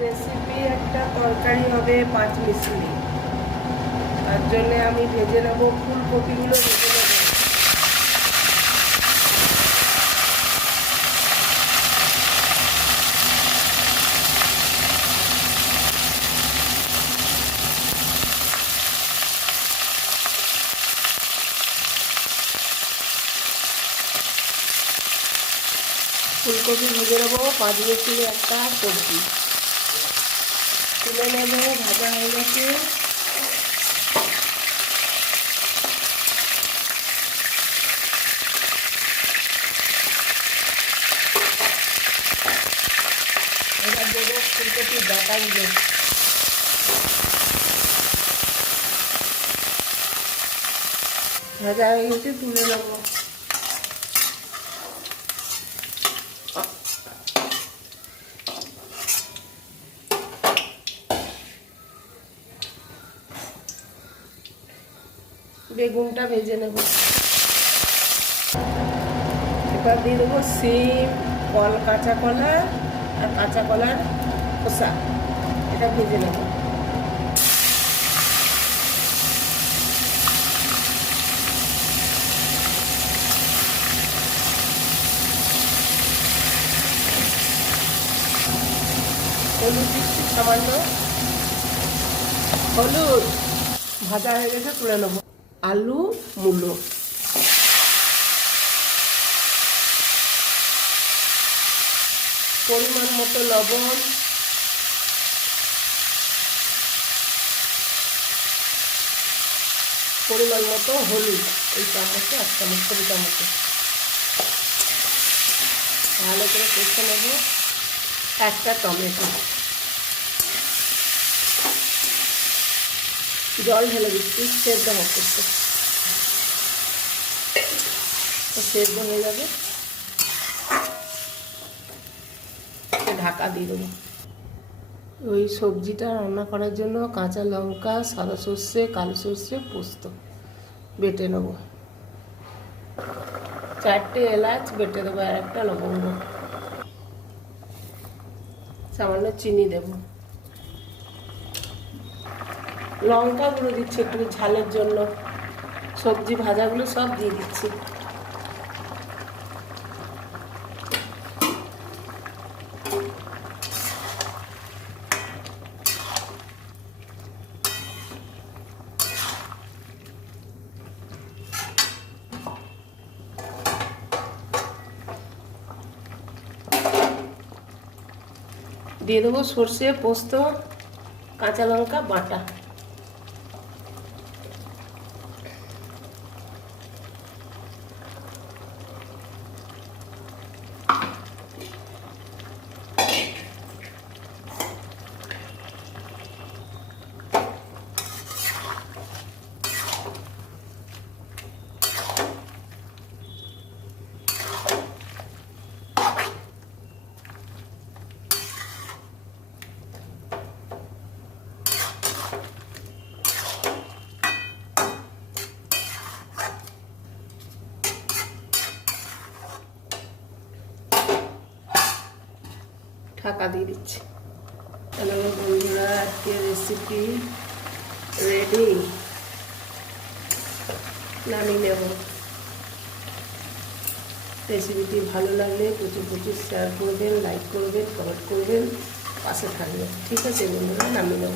Recipe একটা তরকারি হবে পাঁচ মিশলি তার জন্য আমি ভেজে নেব, ফুলকপিগুলো ভেজে নেব। ফুলকপি ভেজে নেব, পাঁচ মিশলি একটা সবজি। তুলে নেবে ভাজা হয়ে গেছে। এবার দেবো ফুলকপি ডাটাগুলো ভাজা হয়ে গেছে তুলে নেব। বেগুনটা ভেজে নেব। এবার দিয়ে দেবো সিম, কল, কাঁচা কলা আর কাঁচা কলার খোসা। এটা ভেজে নেব। হলুদ সামান্য। হলুদ। ভাজা হয়ে গেছে, তুলে নেব। আলু, মূলো। পরিমাণ মতো লবণ। পরিমাণ মতো হলুদ। এই চামচে, এক চামচ ছোটো চামচে। ভালো করে কষে নেব। একটা টমেটো। জল ঢেলে দিচ্ছি, সেদ্ধ হতে তো সেদ্ধ হয়ে যাবে। ঢাকা দিয়ে দেবো। ওই সবজিটা রান্না করার জন্য কাঁচা লঙ্কা, সাদা সর্ষে, কালো সর্ষে, পোস্ত বেটে নেব। চারটে এলাচ বেটে দেবো আর একটা লবঙ্গ। সামান্য চিনি দেবো। লঙ্কা গুঁড়ো দিচ্ছি একটু ঝালের জন্য। সবজি ভাজাগুলো সব দিয়ে দিচ্ছি। দিয়ে দেবো সর্ষে, পোস্ত, কাঁচা লঙ্কা, বাটা। ঢাকা দিয়ে দিচ্ছি। হ্যালো বন্ধুরা, আজকে রেসিপি রেডি নামিয়ে নেব। রেসিপিটি ভালো লাগলে প্রচুর প্রচুর শেয়ার করবেন লাইক করবেন কমেন্ট করবেন, পাশে থাকবেন। ঠিক আছে বন্ধুরা নামিয়ে নেব।